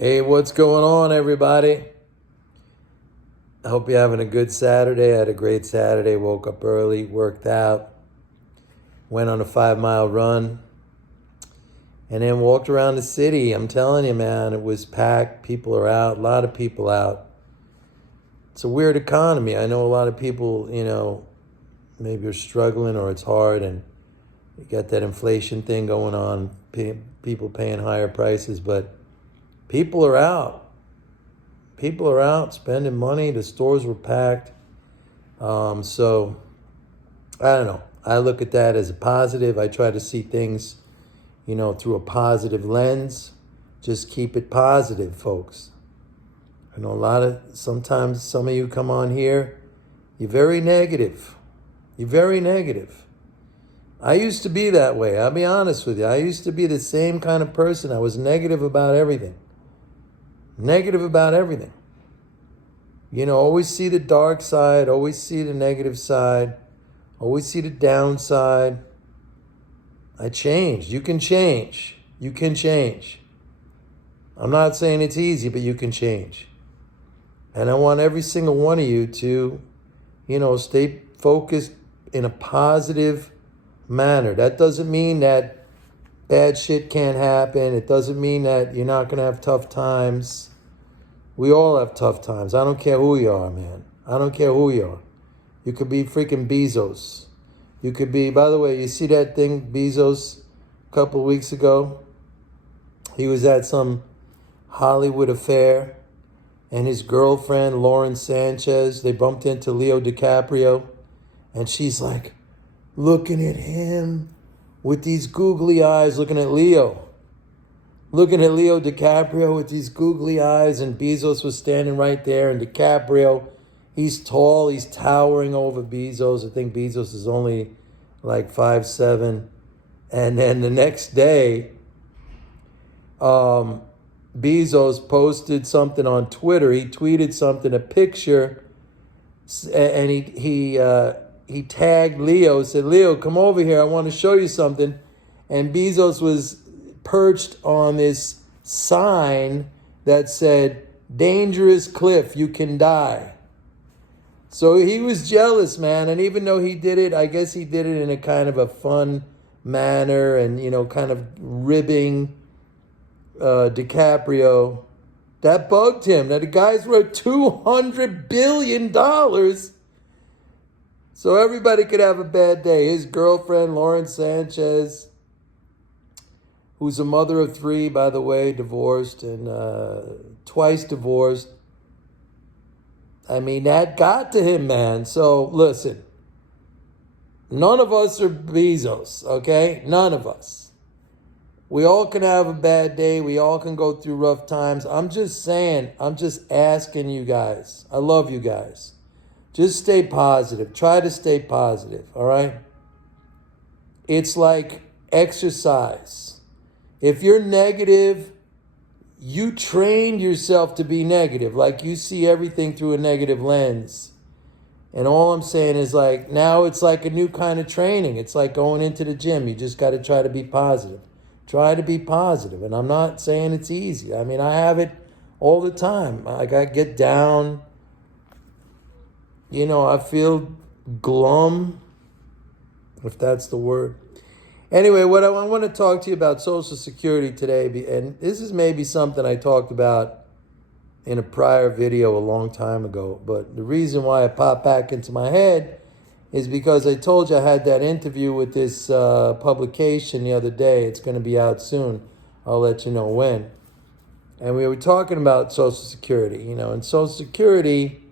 Hey, what's going on, everybody? I hope you're having a good Saturday. I had a great Saturday. Woke up early, worked out, went on a 5-mile run, and then walked around the city. I'm telling you, man, it was packed. People are out, a lot of people out. It's a weird economy. I know a lot of people, maybe are struggling or it's hard, and you got that inflation thing going on, people paying higher prices, but people are out. People are out spending money. The stores were packed. So, I don't know. I look at that as a positive. I try to see things, through a positive lens. Just keep it positive, folks. I know sometimes some of you come on here, you're very negative. You're very negative. I used to be that way. I'll be honest with you. I used to be the same kind of person. I was negative about everything. Negative about everything. Always see the dark side, always see the negative side, always see the downside. I changed. You can change. You can change. I'm not saying it's easy, but you can change. And I want every single one of you to, stay focused in a positive manner. That doesn't mean that bad shit can't happen. It doesn't mean that you're not going to have tough times. We all have tough times. I don't care who you are, man. I don't care who you are. You could be freaking Bezos. You could be, by the way, you see that thing, Bezos, a couple of weeks ago? He was at some Hollywood affair, and his girlfriend, Lauren Sanchez, they bumped into Leo DiCaprio, and she's like looking at him with these googly eyes, looking at Leo DiCaprio with these googly eyes, and Bezos was standing right there, and DiCaprio, he's tall, he's towering over Bezos. I think Bezos is only like 5'7". And then the next day, Bezos posted something on Twitter. He tweeted something, a picture, and he tagged Leo, said, "Leo, come over here, I want to show you something." And Bezos was perched on this sign that said, "Dangerous cliff, you can die." So he was jealous, man. And even though he did it, I guess he did it in a kind of a fun manner and, kind of ribbing DiCaprio. That bugged him. That the guy's worth $200 billion. So everybody could have a bad day. His girlfriend, Lauren Sanchez, who's a mother of 3, by the way, divorced, and twice divorced. I mean, that got to him, man. So, listen. None of us are Bezos, okay? None of us. We all can have a bad day. We all can go through rough times. I'm just saying, I'm just asking you guys. I love you guys. Just stay positive. Try to stay positive, all right? It's like exercise. If you're negative, you trained yourself to be negative. Like you see everything through a negative lens. And all I'm saying is now it's like a new kind of training. It's like going into the gym. You just got to try to be positive. Try to be positive. And I'm not saying it's easy. I mean, I have it all the time. I get down. I feel glum, if that's the word. Anyway, what I want to talk to you about Social Security today, and this is maybe something I talked about in a prior video a long time ago, but the reason why it popped back into my head is because I told you I had that interview with this publication the other day. It's going to be out soon. I'll let you know when. And we were talking about Social Security, and Social Security,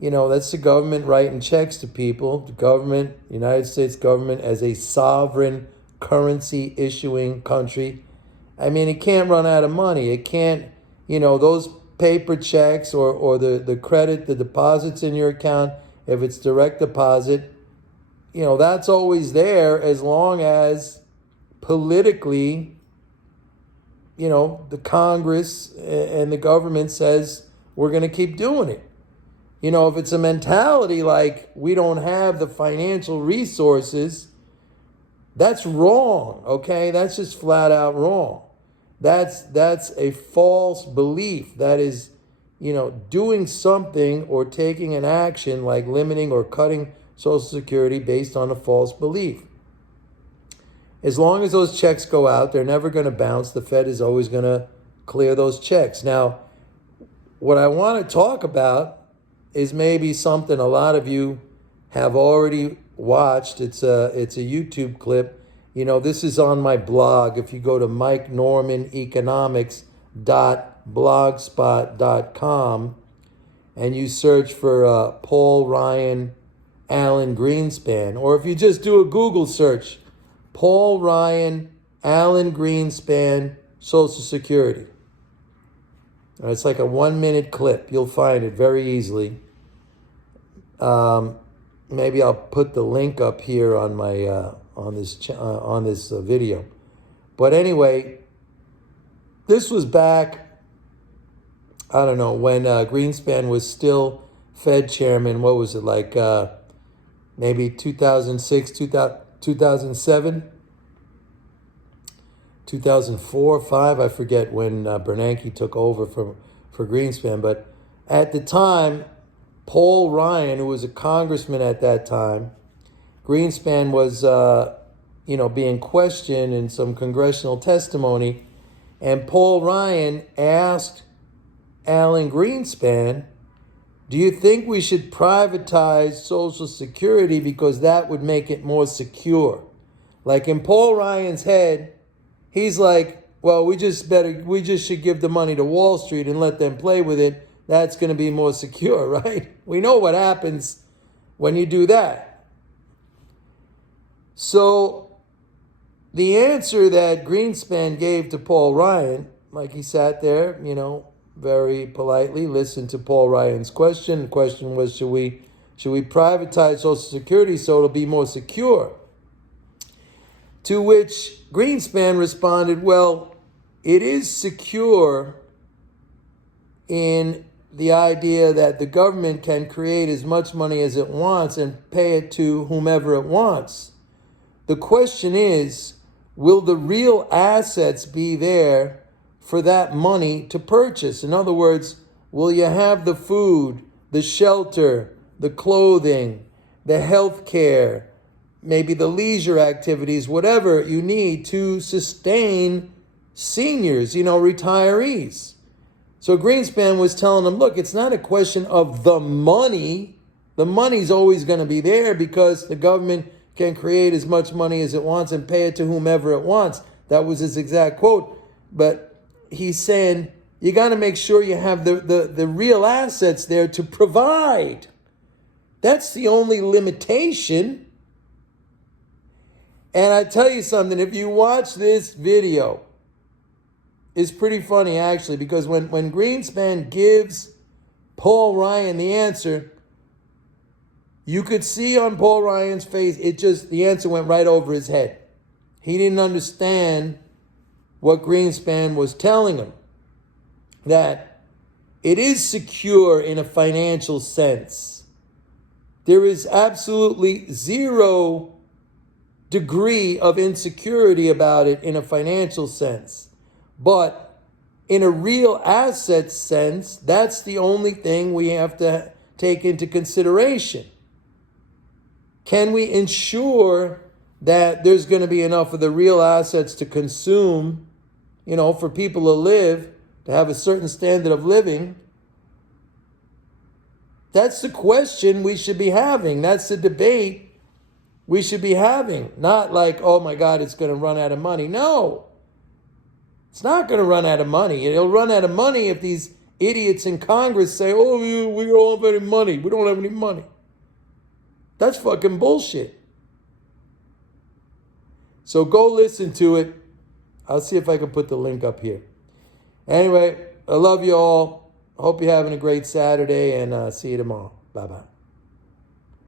that's the government writing checks to people. The government, United States government, as a sovereign currency issuing country. I mean, it can't run out of money. It can't, those paper checks or the credit, the deposits in your account, if it's direct deposit, that's always there as long as politically, the Congress and the government says we're going to keep doing it. If it's a mentality like we don't have the financial resources, that's wrong, okay? That's just flat out wrong. That's a false belief. That is, doing something or taking an action like limiting or cutting Social Security based on a false belief. As long as those checks go out, they're never going to bounce. The Fed is always going to clear those checks. Now, what I want to talk about is maybe something a lot of you have already watched. It's a YouTube clip. This is on my blog. If you go to mikenormaneconomics.blogspot.com and you search for Paul Ryan, Alan Greenspan, or if you just do a Google search, Paul Ryan, Alan Greenspan, Social Security. It's like a 1-minute clip. You'll find it very easily. Maybe I'll put the link up here on my on this video. But anyway, this was back, I don't know, when Greenspan was still Fed chairman. What was it, like maybe 2006, 2007, 2004, 5, I forget when Bernanke took over for Greenspan. But at the time, Paul Ryan, who was a congressman at that time, Greenspan was, being questioned in some congressional testimony, and Paul Ryan asked Alan Greenspan, do you think we should privatize Social Security because that would make it more secure? Like in Paul Ryan's head, he's like, well, we just should give the money to Wall Street and let them play with it. That's going to be more secure, right? We know what happens when you do that. So the answer that Greenspan gave to Paul Ryan, like he sat there, very politely listened to Paul Ryan's question. The question was, should we privatize Social Security so it'll be more secure? To which Greenspan responded, well, it is secure in the idea that the government can create as much money as it wants and pay it to whomever it wants. The question is, will the real assets be there for that money to purchase? In other words, will you have the food, the shelter, the clothing, the health care, maybe the leisure activities, whatever you need to sustain seniors, retirees? So Greenspan was telling them, look, it's not a question of the money. The money's always going to be there because the government can create as much money as it wants and pay it to whomever it wants. That was his exact quote. But he's saying you got to make sure you have the real assets there to provide. That's the only limitation. And I tell you something, if you watch this video, it's pretty funny actually, because when Greenspan gives Paul Ryan the answer, you could see on Paul Ryan's face, the answer went right over his head. He didn't understand what Greenspan was telling him, that it is secure in a financial sense. There is absolutely zero degree of insecurity about it in a financial sense. But in a real asset sense, that's the only thing we have to take into consideration. Can we ensure that there's going to be enough of the real assets to consume, for people to live, to have a certain standard of living? That's the question we should be having. That's the debate we should be having. Not like, oh my God, it's going to run out of money. No, it's not going to run out of money. It'll run out of money if these idiots in Congress say, oh, we don't have any money. We don't have any money. That's fucking bullshit. So go listen to it. I'll see if I can put the link up here. Anyway, I love you all. Hope you're having a great Saturday, and see you tomorrow. Bye-bye.